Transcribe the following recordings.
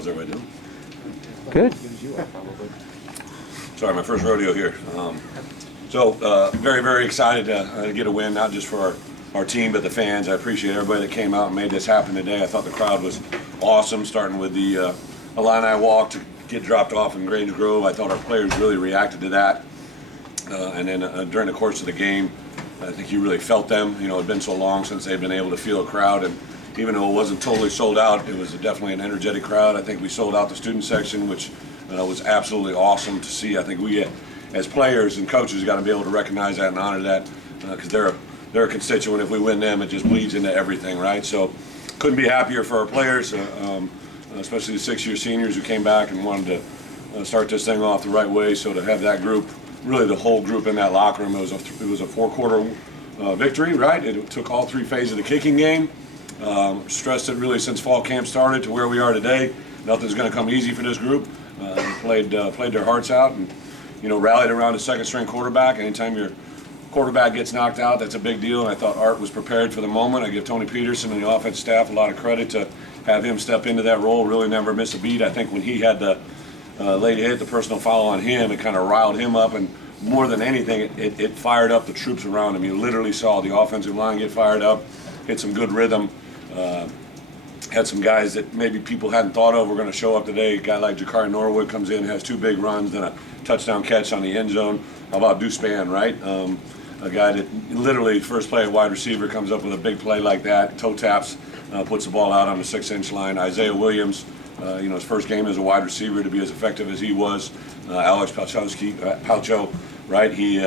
How's everybody doing? Good. Sorry, my first rodeo here. Very, very excited to get a win, not just for our team, but the fans. I appreciate everybody that came out and made this happen today. I thought the crowd was awesome, starting with the Illini walk to get dropped off in Grange Grove. I thought our players really reacted to that. And then during the course of the game, I think you really felt them. You know, it had been so long since they've been able to feel a crowd, and even though it wasn't totally sold out, it was definitely an energetic crowd. I think we sold out the student section, which was absolutely awesome to see. I think we, as players and coaches, got to be able to recognize that and honor that, because they're a constituent. If we win them, it just bleeds into everything, right? So couldn't be happier for our players, especially the six-year seniors who came back and wanted to start this thing off the right way. So to have that group, really the whole group in that locker room, it was a four-quarter victory, right? It took all three phases of the kicking game. Stressed it really since fall camp started to where we are today. Nothing's going to come easy for this group. They played their hearts out and, rallied around a second-string quarterback. Anytime your quarterback gets knocked out, that's a big deal. And I thought Art was prepared for the moment. I give Tony Peterson and the offense staff a lot of credit to have him step into that role. Really never miss a beat. I think when he had the late hit, the personal foul on him, it kind of riled him up, and more than anything, it fired up the troops around him. You literally saw the offensive line get fired up, hit some good rhythm. Had some guys that maybe people hadn't thought of were going to show up today. A guy like Jakari Norwood comes in, has two big runs, then a touchdown catch on the end zone. How about Duspan, right? A guy that literally first play at wide receiver comes up with a big play like that, toe taps, puts the ball out on the 6-inch line. Isaiah Williams, his first game as a wide receiver to be as effective as he was. Alex Palcho, right? He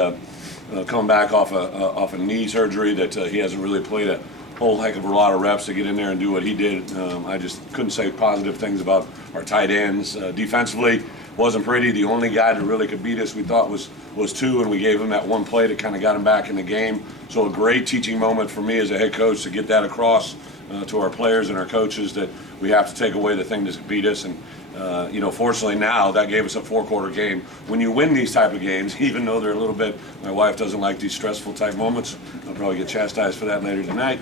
come back off a knee surgery that he hasn't really played a whole heck of a lot of reps to get in there and do what he did. I just couldn't say positive things about our tight ends. Defensively, wasn't pretty. The only guy that really could beat us, we thought, was two, and we gave him that one play that kind of got him back in the game. So a great teaching moment for me as a head coach to get that across to our players and our coaches that we have to take away the thing that beat us. And fortunately now that gave us a four-quarter game. When you win these type of games, even though they're a little bit, my wife doesn't like these stressful type moments. I'll probably get chastised for that later tonight.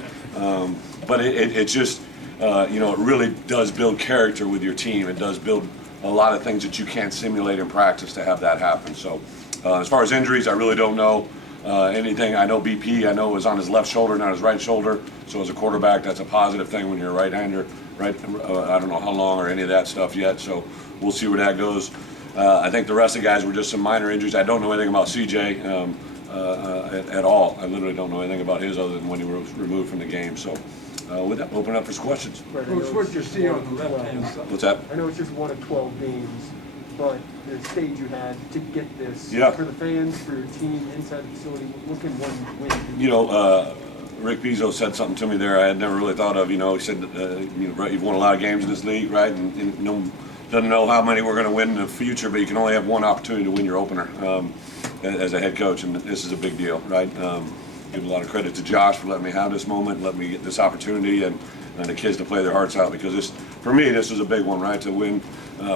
But it just, it really does build character with your team. It does build a lot of things that you can't simulate in practice to have that happen. So as far as injuries, I really don't know anything. I know BP, I know was on his left shoulder, not his right shoulder. So as a quarterback, that's a positive thing when you're a right-hander. Right, I don't know how long or any of that stuff yet, so we'll see where that goes. I think the rest of the guys were just some minor injuries. I don't know anything about CJ at all. I literally don't know anything about his other than when he was removed from the game. So with that, open up for some questions. Coach, what you see on the left-hand side? What's that? I know it's just 1 of 12 games, but the stage you had to get this for the fans, for your team, inside the facility, what can one win? Rick Bezos said something to me there I had never really thought of. He said, you've won a lot of games in this league, right? And doesn't know how many we're going to win in the future, but you can only have one opportunity to win your opener as a head coach, and this is a big deal, right? Give a lot of credit to Josh for letting me have this moment, letting me get this opportunity, and the kids to play their hearts out, because for me, this was a big one, right? To win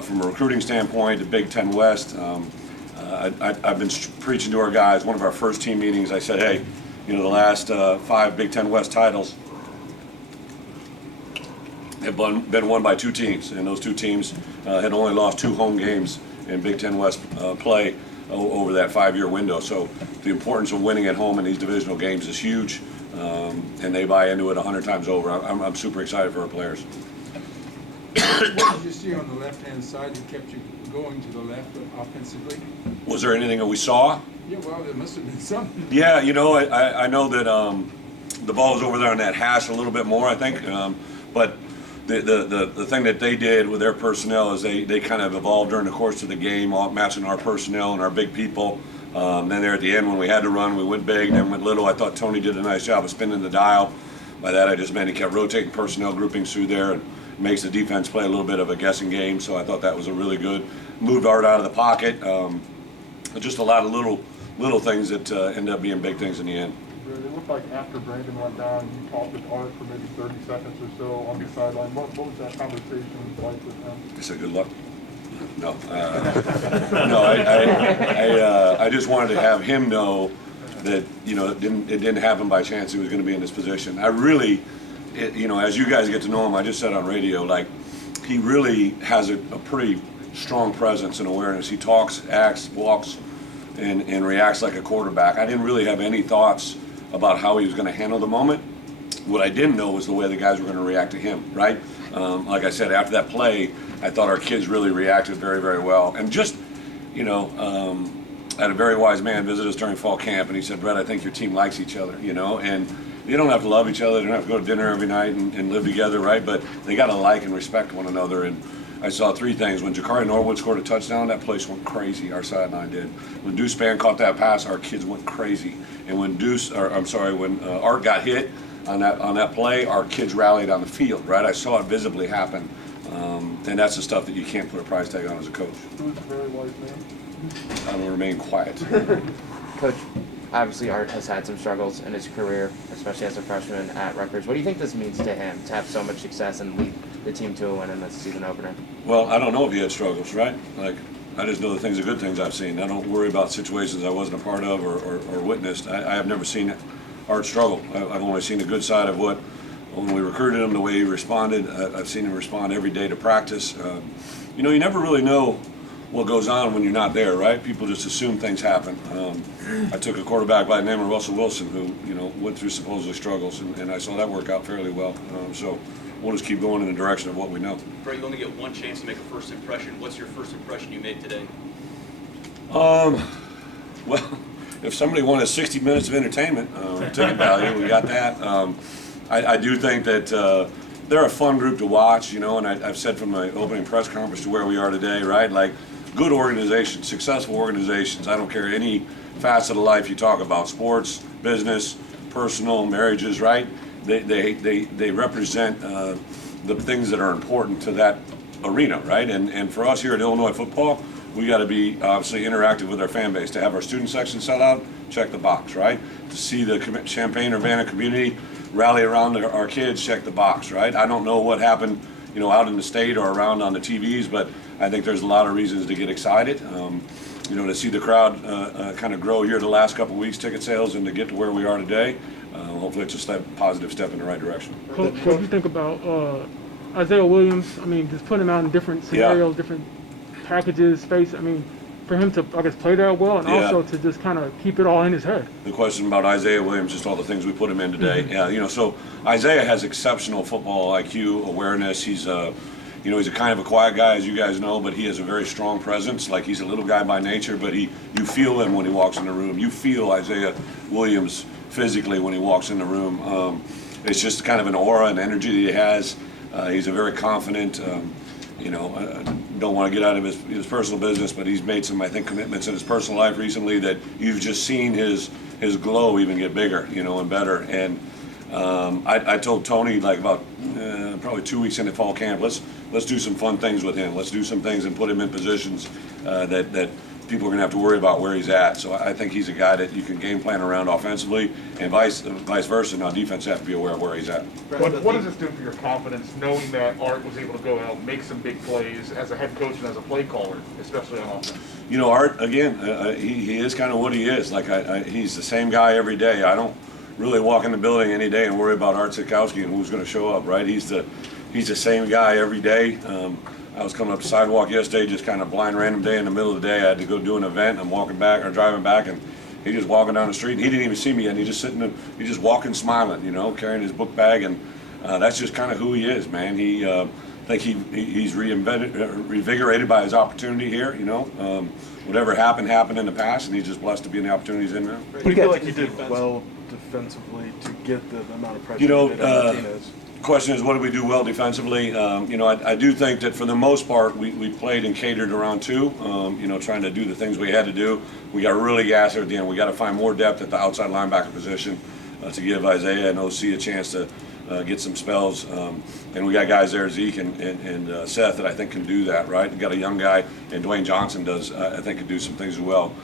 from a recruiting standpoint, the Big Ten West. I've been preaching to our guys. One of our first team meetings, I said, hey, the last 5 Big Ten West titles have been won by 2 teams, and those 2 teams had only lost 2 home games in Big Ten West play over that 5-year window. So the importance of winning at home in these divisional games is huge, and they buy into it 100 times over. I'm super excited for our players. What did you see on the left-hand side that kept you going to the left offensively? Was there anything that we saw? Yeah, well, there must have been something. Yeah, I know that the ball was over there on that hash a little bit more, I think. But the thing that they did with their personnel is they kind of evolved during the course of the game, matching our personnel and our big people. Then there at the end when we had to run, we went big, then went little. I thought Tony did a nice job of spinning the dial. By that I just meant he kept rotating personnel groupings through there and makes the defense play a little bit of a guessing game. So I thought that was a really good. Moved Art out of the pocket. Just a lot of little things that end up being big things in the end. It looked like after Brandon went down, you talked with Art for maybe 30 seconds or so on the sideline. What was that conversation like with him? I said, good luck. No. No, I just wanted to have him know that, it didn't happen by chance he was going to be in this position. I really, as you guys get to know him, I just said on radio, like, he really has a pretty strong presence and awareness. He talks, acts, walks, and reacts like a quarterback. I didn't really have any thoughts about how he was going to handle the moment. What I didn't know was the way the guys were going to react to him, right? Like I said, after that play, I thought our kids really reacted very, very well. And just, I had a very wise man visit us during fall camp, and he said, Bret, I think your team likes each other, and you don't have to love each other, you don't have to go to dinner every night and live together, right? But they got to like and respect one another. And I saw three things. When Jakari Norwood scored a touchdown, that place went crazy, our sideline did. When Deuce Spann caught that pass, our kids went crazy. And when when Art got hit on that play, our kids rallied on the field, right? I saw it visibly happen. And that's the stuff that you can't put a price tag on as a coach. Who's a very wise man? I will remain quiet. Coach, obviously Art has had some struggles in his career, especially as a freshman at Rutgers. What do you think this means to him to have so much success and lead the team to a win in this season opener? Well, I don't know if he had struggles, right? Like, I just know the good things I've seen. I don't worry about situations I wasn't a part of or witnessed. I have never seen Art struggle. I've only seen the good side of when we recruited him, the way he responded. I've seen him respond every day to practice. You never really know what goes on when you're not there, right? People just assume things happen. I took a quarterback by the name of Russell Wilson who, went through supposedly struggles, and I saw that work out fairly well. So we'll just keep going in the direction of what we know. Bret, you only get one chance to make a first impression. What's your first impression you made today? Well, if somebody wanted 60 minutes of entertainment, ticket value, we got that. I do think that they're a fun group to watch, and I've said from my opening press conference to where we are today, right? Like, good organizations, successful organizations. I don't care any facet of life you talk about, sports, business, personal, marriages, right? They represent the things that are important to that arena, right? And for us here at Illinois football, we got to be obviously interactive with our fan base. To have our student section sell out, check the box, right? To see the Champaign-Urbana community rally around our kids, check the box, right? I don't know what happened, out in the state or around on the TVs, but I think there's a lot of reasons to get excited. To see the crowd kind of grow here the last couple of weeks, ticket sales, and to get to where we are today, hopefully it's a positive step in the right direction. Coach, what do you think about Isaiah Williams? I mean, just putting him out in different scenarios, different packages, space. I mean, for him to, I guess, play that well, and also to just kind of keep it all in his head. The question about Isaiah Williams, just all the things we put him in today. Mm-hmm. Yeah, so Isaiah has exceptional football IQ, awareness. He's he's a kind of a quiet guy, as you guys know, but he has a very strong presence. Like, he's a little guy by nature, but you feel him when he walks in the room. You feel Isaiah Williams physically when he walks in the room. It's just kind of an aura and energy that he has. He's a very confident. I don't want to get out of his personal business, but he's made some, I think, commitments in his personal life recently that you've just seen his glow even get bigger, and better. And I told Tony, like, about probably 2 weeks into fall camp, let's do some fun things with him. Let's do some things and put him in positions that people are going to have to worry about where he's at. So I think he's a guy that you can game plan around offensively, and vice versa. Now defense have to be aware of where he's at. What does this do for your confidence, knowing that Art was able to go out, make some big plays as a head coach and as a play caller, especially on offense? Art, again, he is kind of what he is. Like, he's the same guy every day. I don't really walk in the building any day and worry about Art Sitkowski and who's going to show up, right? He's the same guy every day. I was coming up the sidewalk yesterday, just kind of blind random day in the middle of the day. I had to go do an event. I'm walking back or driving back, and he's just walking down the street. And he didn't even see me, and he's just he's just walking, smiling, carrying his book bag, and that's just kind of who he is, man. I think he's revigorated by his opportunity here. Whatever happened in the past, and he's just blessed to be in the opportunities in now. Do you feel like you did well defensively to get the amount of pressure you did on Martinez? Question is, what do we do well defensively? I do think that for the most part we played and catered around two, trying to do the things we had to do. We got really gassed at the end. We got to find more depth at the outside linebacker position to give Isaiah and OC a chance to get some spells. And we got guys there, Zeke and Seth, that I think can do that, right? We got a young guy, and Dwayne Johnson does, I think, can do some things as well.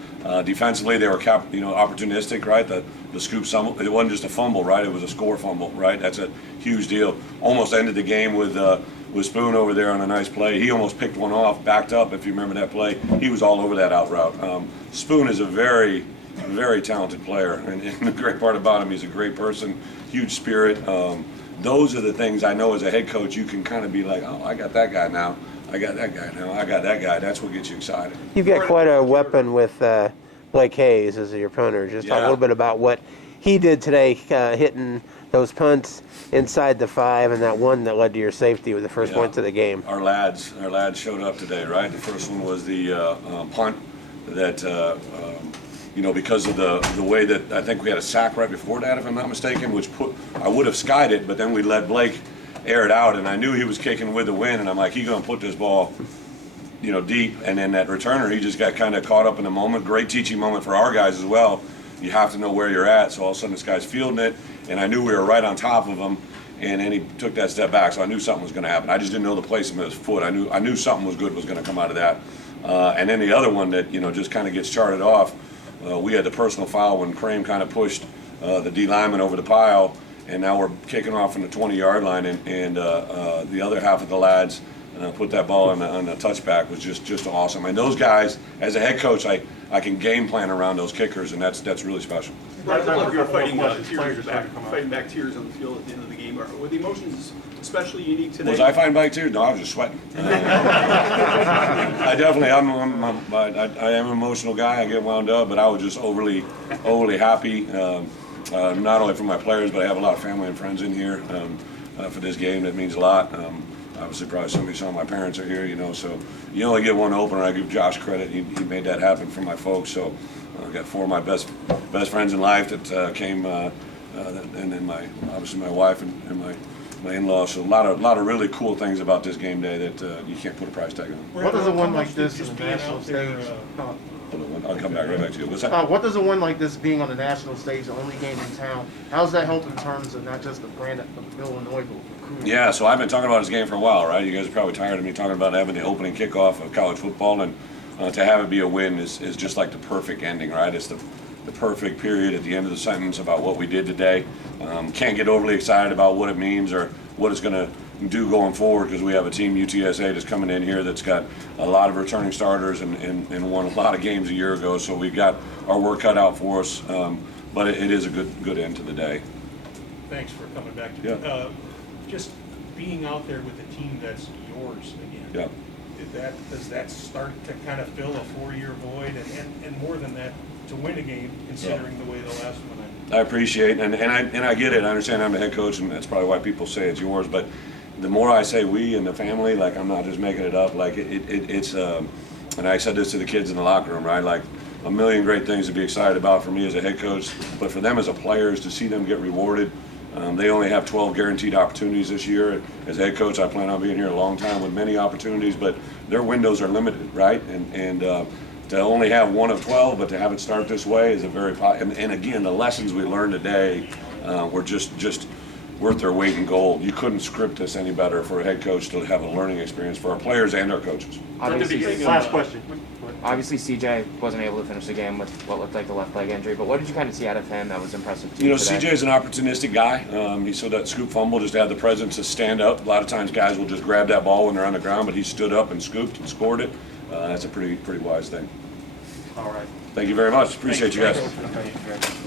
Defensively, they were opportunistic, right? The scoop, it wasn't just a fumble, right? It was a score fumble, right? That's a huge deal. Almost ended the game with Spoon over there on a nice play. He almost picked one off, backed up, if you remember that play. He was all over that out route. Spoon is a very, very talented player, and the great part about him, he's a great person, huge spirit, those are the things I know as a head coach you can kind of be like, oh, I got that guy now. I got that guy now. I got that guy. That's what gets you excited. You've got quite a weapon with Blake Hayes as your punter. Just talk a little bit about what he did today, hitting those punts inside the 5, and that one that led to your safety with the first points of the game. Our lads showed up today, right? The first one was the punt that, because of the way that I think we had a sack right before that, if I'm not mistaken, which I would have skied it, but then we let Blake air it out, and I knew he was kicking with the wind, and I'm like, he's going to put this ball, deep. And then that returner, he just got kind of caught up in the moment. Great teaching moment for our guys as well. You have to know where you're at. So all of a sudden this guy's fielding it, and I knew we were right on top of him, and then he took that step back, so I knew something was going to happen. I just didn't know the placement of his foot. I knew something was good was going to come out of that. And then the other one that just kind of gets charted off, we had the personal foul when Crane kind of pushed the D lineman over the pile, and now we're kicking off from the 20-yard line, and the other half of the lads put that ball on the touchback was just awesome. And those guys, as a head coach, I can game plan around those kickers, and that's really special. Brett, look like you're fighting back tears on the field at the end of the game. Were the emotions especially unique today? Was I fighting back tears? No, I was just sweating. I definitely, I am an emotional guy. I get wound up, but I was just overly happy. Not only for my players, but I have a lot of family and friends in here for this game. That means a lot. Obviously, probably some of my parents are here, so you only get one opener. I give Josh credit. He made that happen for my folks. So I got 4 of my best friends in life that came, and then obviously my wife and my in-laws. So a lot of really cool things about this game day that you can't put a price tag on. What does a win like this on the national stage? I'll come back right back to you. What's that? What does a win like this, being on the national stage, the only game in town, how does that help in terms of not just the brand of Illinois, but recruiting? Yeah, so I've been talking about this game for a while, right? You guys are probably tired of me talking about having the opening kickoff of college football, and to have it be a win is just like the perfect ending, right? It's the perfect period at the end of the sentence about what we did today. Can't get overly excited about what it means or what it's going to do going forward, because we have a team, UTSA, that's coming in here that's got a lot of returning starters and won a lot of games a year ago. So we've got our work cut out for us, but it is a good end to the day. Thanks for coming back to me. Just being out there with a team that's yours again. Yeah. Does that start to kind of fill a 4-year void, and more than that, to win a game, considering the way the last one ended? I appreciate it, and I get it. I understand I'm the head coach, and that's probably why people say it's yours. But the more I say we and the family, like, I'm not just making it up. Like it's and I said this to the kids in the locker room, right? Like, a million great things to be excited about for me as a head coach, but for them as a players to see them get rewarded. They only have 12 guaranteed opportunities this year. As a head coach, I plan on being here a long time with many opportunities, but their windows are limited, right? And to only have 1 of 12, but to have it start this way is a very and again, the lessons we learned today were just worth their weight in gold. You couldn't script this any better for a head coach to have a learning experience for our players and our coaches. Last question. Obviously, CJ wasn't able to finish the game with what looked like a left leg injury, but what did you kind of see out of him that was impressive to you today? CJ's an opportunistic guy. He saw that scoop fumble, just had the presence to stand up. A lot of times guys will just grab that ball when they're on the ground, but he stood up and scooped and scored it. That's a pretty wise thing. All right. Thank you very much. Appreciate you guys.